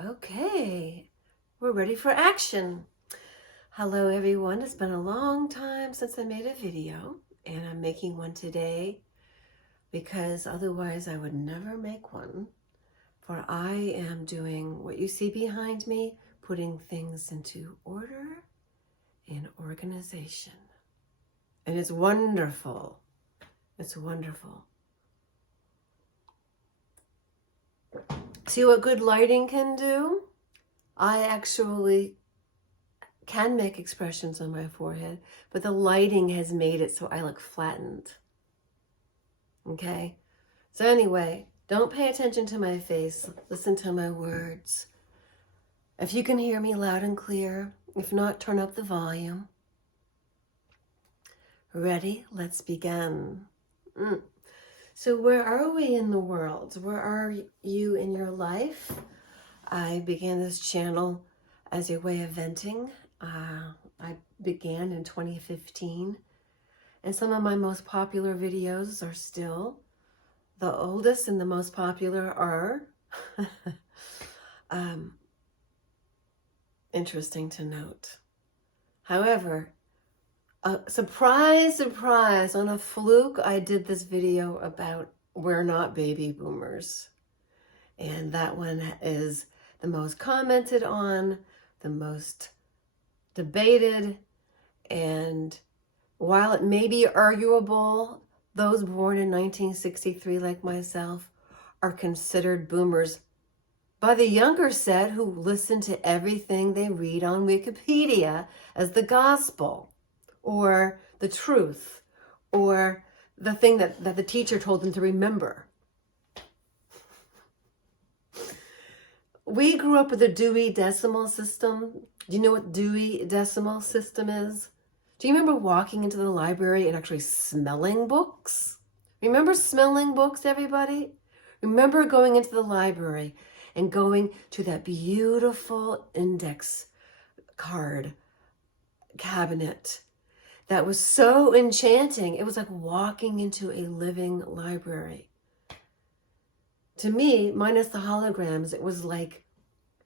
Okay, we're ready for action. Hello everyone, it's been a long time since I made a video and I'm making one today because otherwise I would never make one. For I am doing what you see behind me, putting things into order and organization. And it's wonderful. It's wonderful. See what good lighting can do? I actually can make expressions on my forehead, but the lighting has made it so I look flattened. Okay? So anyway, don't pay attention to my face. Listen to my words. If you can hear me loud and clear, if not, turn up the volume. Ready? Let's begin. So where are we in the world? Where are you in your life? I began this channel as a way of venting. I began in 2015, and some of my most popular videos are still. The oldest and the most popular are interesting to note. However, surprise, surprise, on a fluke, I did this video about we're not baby boomers. And that one is the most commented on, the most debated, and while it may be arguable, those born in 1963 like myself are considered boomers by the younger set who listen to everything they read on Wikipedia as the gospel or the truth or the thing that the teacher told them to remember. We grew up with a Dewey Decimal System. Do you know what Dewey Decimal System is? Do you remember walking into the library and actually smelling books? Remember smelling books, everybody? Remember going into the library and going to that beautiful index card cabinet that was so enchanting. It was like walking into a living library. To me, minus the holograms, it was like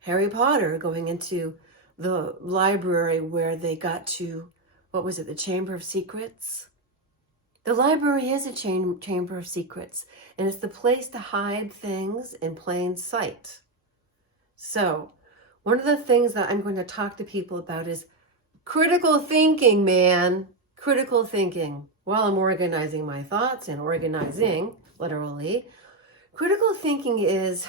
Harry Potter going into the library where they got to, what was it, the Chamber of Secrets? The library is a chamber of secrets, and it's the place to hide things in plain sight. So, one of the things that I'm going to talk to people about is critical thinking, man. Critical thinking. While I'm organizing my thoughts and organizing, literally, critical thinking is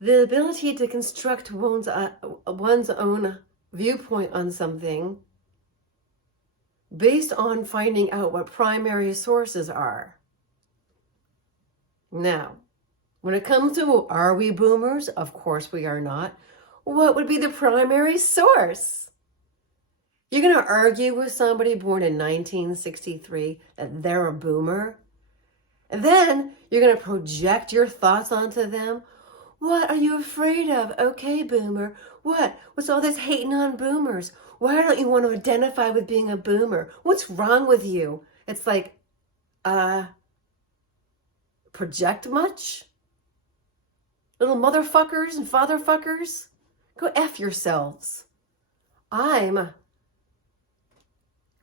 the ability to construct one's own viewpoint on something based on finding out what primary sources are. Now, when it comes to are we boomers? Of course we are not. What would be the primary source? You're going to argue with somebody born in 1963 that they're a boomer? And then you're going to project your thoughts onto them? What are you afraid of? Okay, boomer. What? What's all this hating on boomers? Why don't you want to identify with being a boomer? What's wrong with you? It's like, project much? Little motherfuckers and fatherfuckers? Go F yourselves. I'm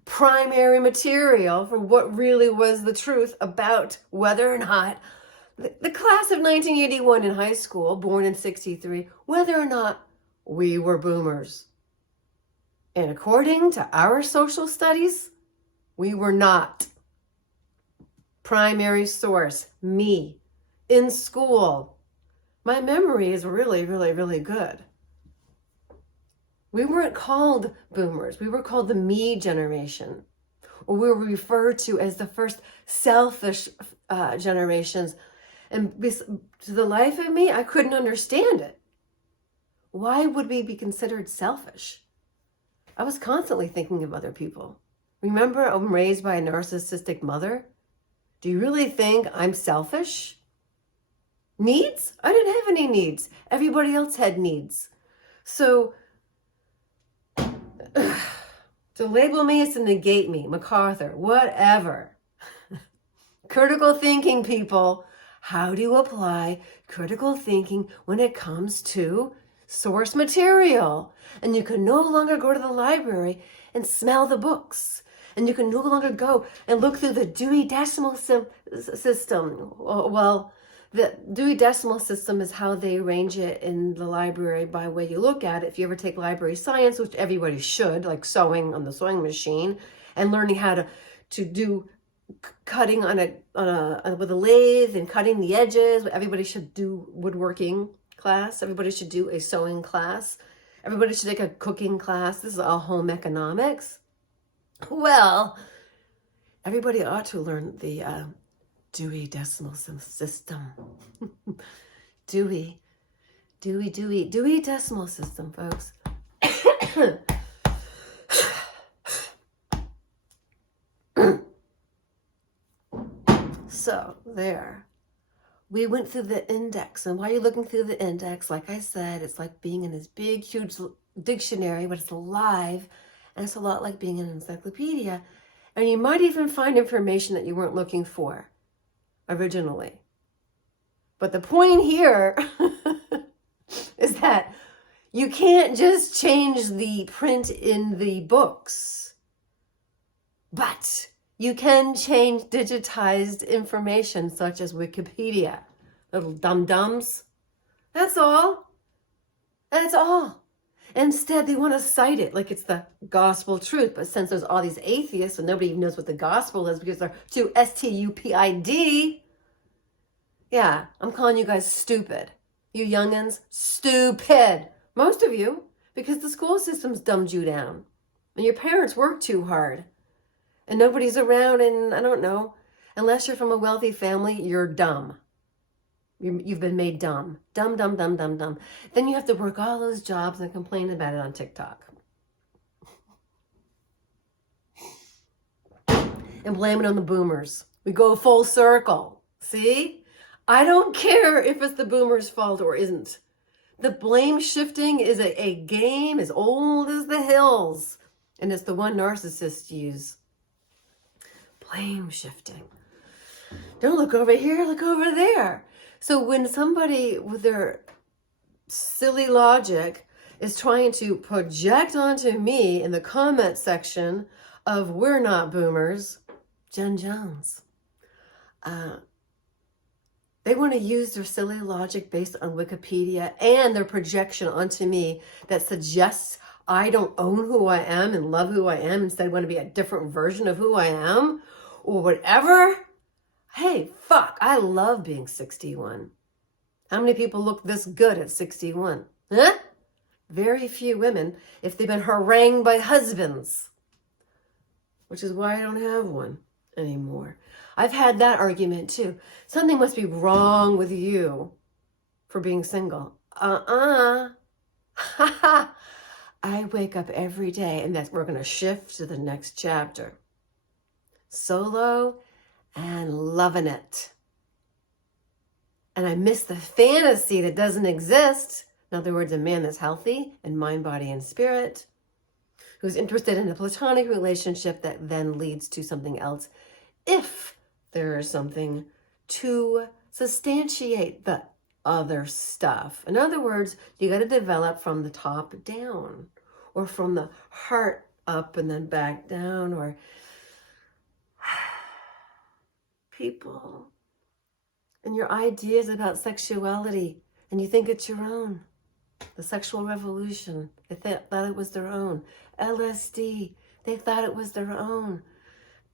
primary material for what really was the truth about whether or not the class of 1981 in high school, born in 63, whether or not we were boomers. And according to our social studies, we were not. Primary source, me, in school. My memory is really, really, really good. We weren't called boomers. We were called the me generation, or we were referred to as the first selfish generations. And to the life of me, I couldn't understand it. Why would we be considered selfish? I was constantly thinking of other people. Remember, I'm raised by a narcissistic mother. Do you really think I'm selfish? Needs? I didn't have any needs. Everybody else had needs. So to label me is to negate me, MacArthur, whatever. Critical thinking, people. how do you apply critical thinking when it comes to source material? And you can no longer go to the library and smell the books. And you can no longer go and look through the Dewey Decimal System. Well, the Dewey Decimal System is how they arrange it in the library by way you look at it. If you ever take library science, which everybody should, like sewing on the sewing machine, and learning how to do cutting on with a lathe and cutting the edges. Everybody should do woodworking class. Everybody should do a sewing class. Everybody should take a cooking class. This is all home economics. Well, everybody ought to learn the Dewey Decimal System. Dewey Decimal System, folks. So there, we went through the index, and while you're looking through the index, like I said, it's like being in this big, huge dictionary, but it's alive, and it's a lot like being in an encyclopedia, and you might even find information that you weren't looking for originally. But the point here is that you can't just change the print in the books, but you can change digitized information such as Wikipedia. Little dum-dums. That's all. That's all. Instead, they want to cite it like it's the gospel truth. But since there's all these atheists and nobody even knows what the gospel is because they're too stupid. Yeah, I'm calling you guys stupid. You youngins, stupid. Most of you, because the school system's dumbed you down. And your parents work too hard. And nobody's around, and I don't know, unless you're from a wealthy family, you're dumb. You've been made dumb. Dumb. Then you have to work all those jobs and complain about it on TikTok. And blame it on the boomers. We go full circle. See? I don't care if it's the boomers' fault or isn't. The blame shifting is a game as old as the hills. And it's the one narcissists use. Blame shifting. Don't look over here, look over there. So when somebody with their silly logic is trying to project onto me in the comment section of "we're not boomers," Jen Jones, they want to use their silly logic based on Wikipedia and their projection onto me that suggests I don't own who I am and love who I am. Instead, I want to be a different version of who I am or whatever. Hey, fuck, I love being 61. How many people look this good at 61? Huh? Very few women if they've been harangued by husbands, which is why I don't have one anymore. I've had that argument too. Something must be wrong with you for being single. Ha ha. I wake up every day, and we're going to shift to the next chapter. Solo and loving it. And I miss the fantasy that doesn't exist. In other words, a man that's healthy in mind, body, and spirit, who's interested in a platonic relationship that then leads to something else, if there is something to substantiate the other stuff. In other words, you got to develop from the top down, or from the heart up and then back down, or people and your ideas about sexuality, and you think it's your own. The sexual revolution, they thought it was their own. LSD, they thought it was their own.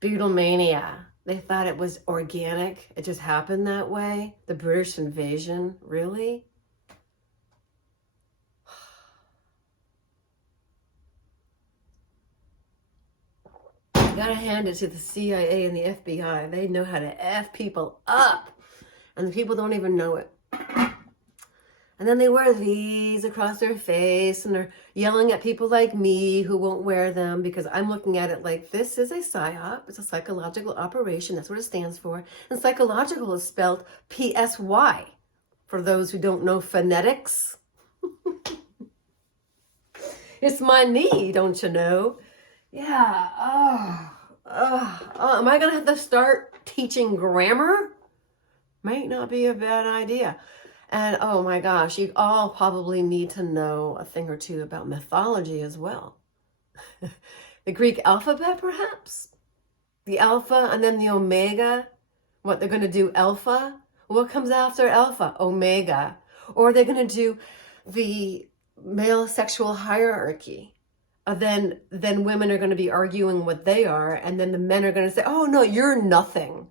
Beatlemania, they thought it was organic. It just happened that way. The British invasion, really? You gotta hand it to the CIA and the FBI. They know how to F people up. And the people don't even know it. And then they wear these across their face, and they're yelling at people like me who won't wear them, because I'm looking at it like this is a psyop. It's a psychological operation. That's what it stands for. And psychological is spelled PSY for those who don't know phonetics. It's my knee, don't you know? Yeah. Am I going to have to start teaching grammar? Might not be a bad idea. And oh my gosh, you all probably need to know a thing or two about mythology as well. The Greek alphabet, perhaps? The alpha and then the omega. What they're going to do, alpha? What comes after alpha? Omega. Or are they going to do the male sexual hierarchy? Then women are going to be arguing what they are, and then the men are going to say, "Oh no, you're nothing.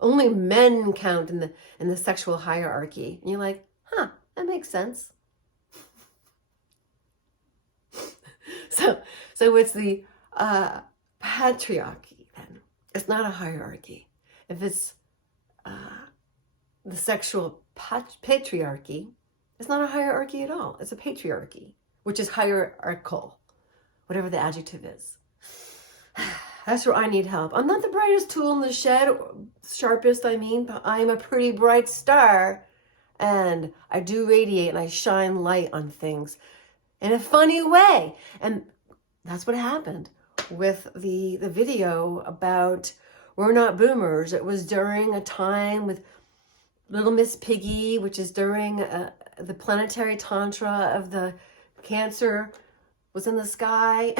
Only men count in the sexual hierarchy." And you're like, "Huh, that makes sense." So it's the patriarchy then. It's not a hierarchy. If it's the sexual patriarchy, it's not a hierarchy at all. It's a patriarchy, which is hierarchical, whatever the adjective is. That's where I need help. I'm not the brightest tool in the shed, sharpest, but I'm a pretty bright star. And I do radiate and I shine light on things in a funny way. And that's what happened with the video about We're Not Boomers. It was during a time with Little Miss Piggy, which is during the planetary tantra of the Cancer was in the sky.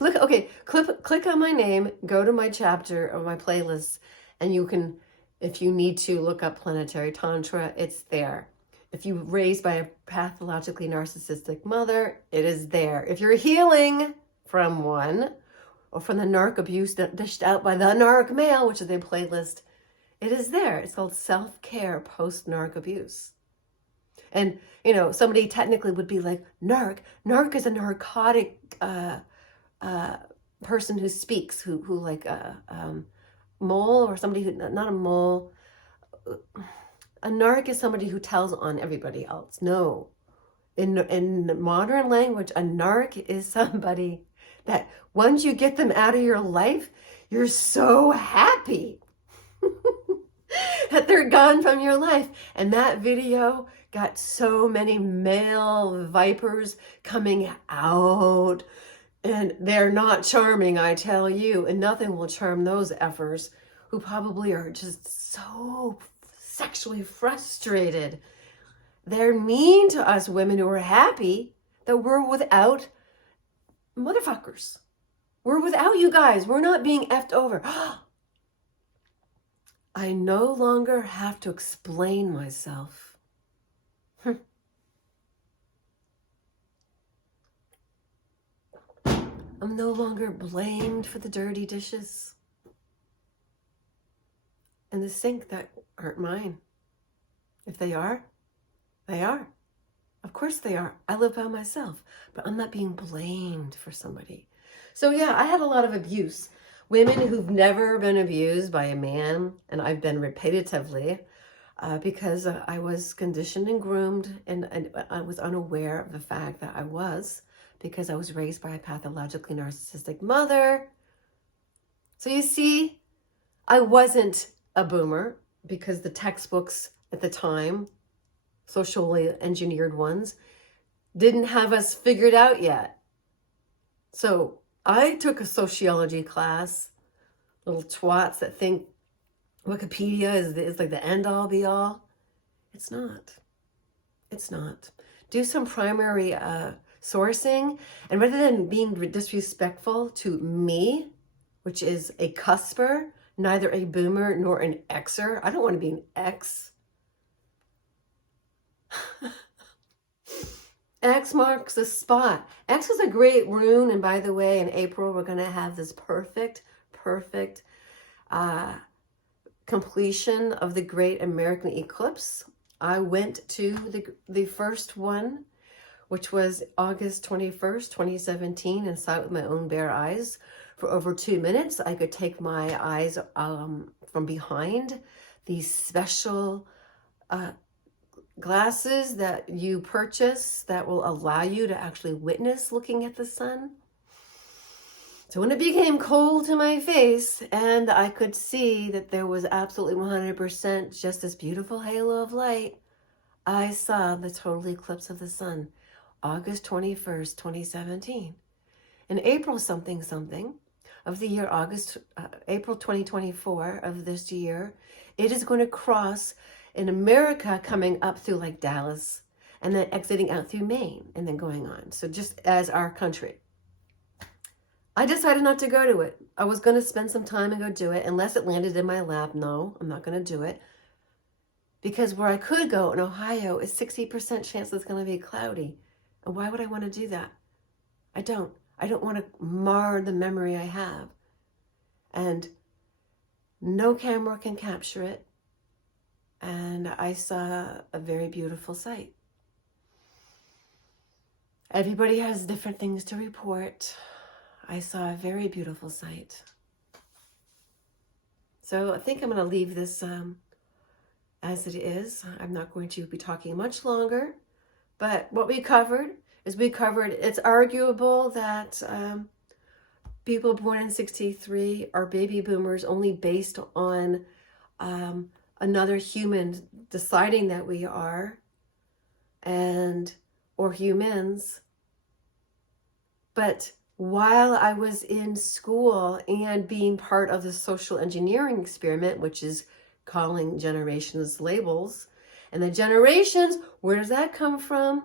Look, okay, click on my name, go to my chapter of my playlist, and you can, if you need to, look up planetary tantra, it's there. If you were raised by a pathologically narcissistic mother, it is there. If you're healing from one, or from the narc abuse that dished out by the narc male, which is a playlist, it is there. It's called Self-Care Post-Narc Abuse. And, you know, somebody technically would be like, narc is a narcotic person who speaks, who like mole, or somebody who, not a mole. A narc is somebody who tells on everybody else. No. In modern language, a narc is somebody that once you get them out of your life, you're so happy that they're gone from your life. And that video got so many male vipers coming out. And they're not charming, I tell you. And nothing will charm those effers who probably are just so sexually frustrated. They're mean to us women who are happy that we're without motherfuckers. We're without you guys. We're not being effed over. I no longer have to explain myself. I'm no longer blamed for the dirty dishes in the sink that aren't mine. If they are, they are. Of course they are. I live by myself, but I'm not being blamed for somebody. So yeah, I had a lot of abuse. Women who've never been abused by a man, and I've been repetitively, because I was conditioned and groomed, and I was unaware of the fact that I was, because I was raised by a pathologically narcissistic mother. So you see, I wasn't a boomer, because the textbooks at the time, socially engineered ones, didn't have us figured out yet. So I took a sociology class, little twats that think Wikipedia is like the end all be all. It's not. It's not. Do some primary sourcing, and rather than being disrespectful to me, which is a cusper, neither a boomer nor an Xer. I don't want to be an X. X marks the spot. X is a great rune, and by the way, in April we're going to have this perfect completion of the great American eclipse. I went to the first one, which was August 21st, 2017, and saw it with my own bare eyes for over 2 minutes. I could take my eyes from behind these special glasses that you purchase that will allow you to actually witness looking at the sun. So when it became cold to my face and I could see that there was absolutely 100% just this beautiful halo of light, I saw the total eclipse of the sun, August 21st, 2017. In April something, of the year, April 2024 of this year, it is going to cross in America, coming up through like Dallas and then exiting out through Maine and then going on. So just as our country. I decided not to go to it. I was going to spend some time and go do it unless it landed in my lap. No, I'm not going to do it. Because where I could go in Ohio is 60% chance it's going to be cloudy. And why would I want to do that? I don't want to mar the memory I have. And no camera can capture it. And I saw a very beautiful sight. Everybody has different things to report. I saw a very beautiful sight. So I think I'm going to leave this as it is. I'm not going to be talking much longer. But what we covered is it's arguable that people born in 63 are baby boomers only based on another human deciding that we are, or humans. But while I was in school and being part of the social engineering experiment, which is calling generations labels, and the generations, where does that come from?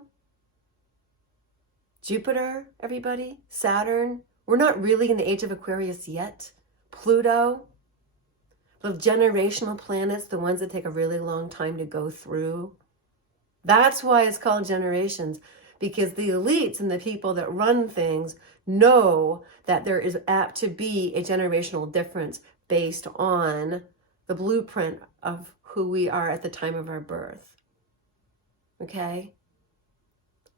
Jupiter, everybody, Saturn. We're not really in the age of Aquarius yet. Pluto, the generational planets, the ones that take a really long time to go through. That's why it's called generations, because the elites and the people that run things know that there is apt to be a generational difference based on the blueprint of who we are at the time of our birth. Okay?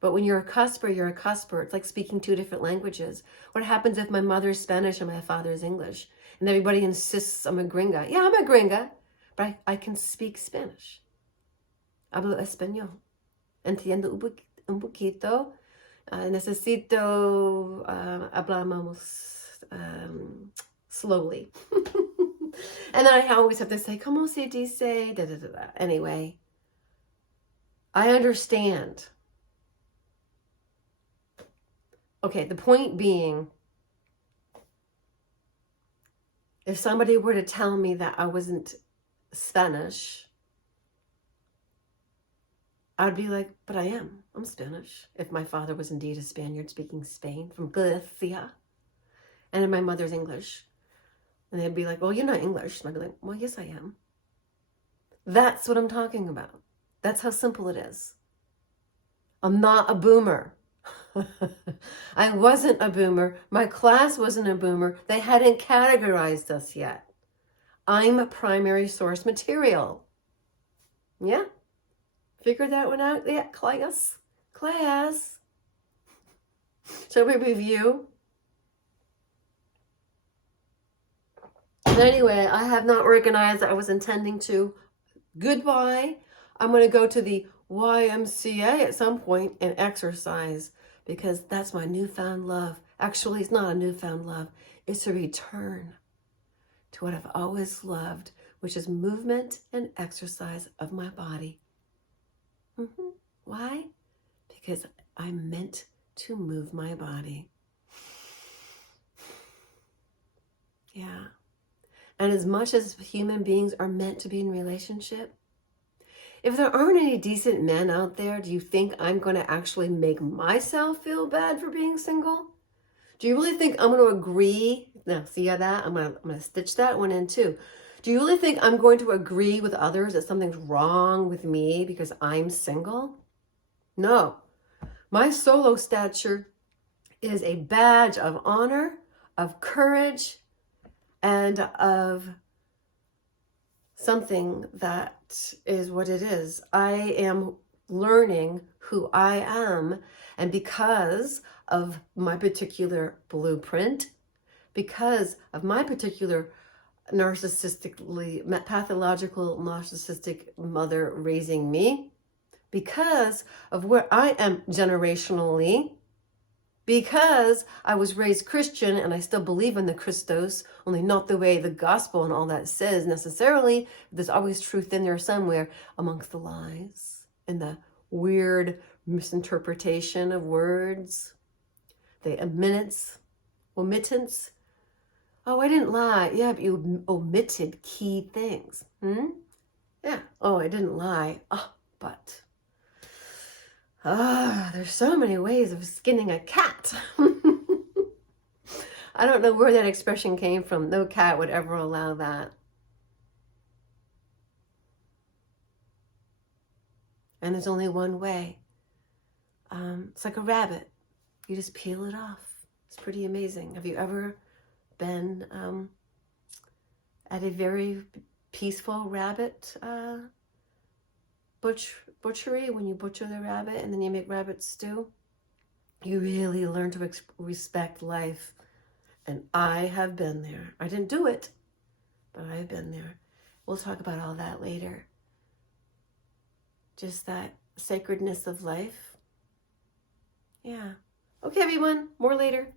But when you're a cusper, you're a cusper. It's like speaking two different languages. What happens if my mother's Spanish and my father's English? And everybody insists I'm a gringa. Yeah, I'm a gringa, but I can speak Spanish. Hablo español. Entiendo un poquito. Necesito hablamos slowly. And then I always have to say, ¿Cómo se dice? Da, da, da, da. Anyway, I understand. Okay, the point being, if somebody were to tell me that I wasn't Spanish, I'd be like, but I am. I'm Spanish. If my father was indeed a Spaniard speaking Spain, from Galicia, and my mother's English. And they'd be like, well, you're not English. And I'd be like, well, yes, I am. That's what I'm talking about. That's how simple it is. I'm not a boomer. I wasn't a boomer. My class wasn't a boomer. They hadn't categorized us yet. I'm a primary source material. Yeah? Figure that one out? Yeah, class. Class. Shall we review? And anyway, I have not organized. I was intending to. Goodbye. I'm going to go to the YMCA at some point and exercise, because that's my newfound love. Actually, it's not a newfound love. It's a return to what I've always loved, which is movement and exercise of my body. Why? Because I'm meant to move my body. Yeah. And as much as human beings are meant to be in relationship, if there aren't any decent men out there, do you think I'm going to actually make myself feel bad for being single? Do you really think I'm going to agree? Now, see how that? I'm going to stitch that one in too. Do you really think I'm going to agree with others that something's wrong with me because I'm single? No. My solo stature is a badge of honor, of courage, and of something that is what it is. I am learning who I am, and because of my particular blueprint, because of my particular pathological narcissistic mother raising me, because of where I am generationally, because I was raised Christian and I still believe in the Christos, only not the way the gospel and all that says necessarily. There's always truth in there somewhere amongst the lies and the weird misinterpretation of words, the omittance Oh, I didn't lie. Yeah, but you omitted key things. Yeah. Oh, I didn't lie. Oh, but there's so many ways of skinning a cat. I don't know where that expression came from. No cat would ever allow that. And there's only one way. It's like a rabbit. You just peel it off. It's pretty amazing. Have you ever been at a very peaceful rabbit butchery, when you butcher the rabbit and then you make rabbit stew? You really learn to respect life. And I have been there. I didn't do it, but I've been there. We'll talk about all that later. Just that sacredness of life. Yeah. Okay, everyone. More later.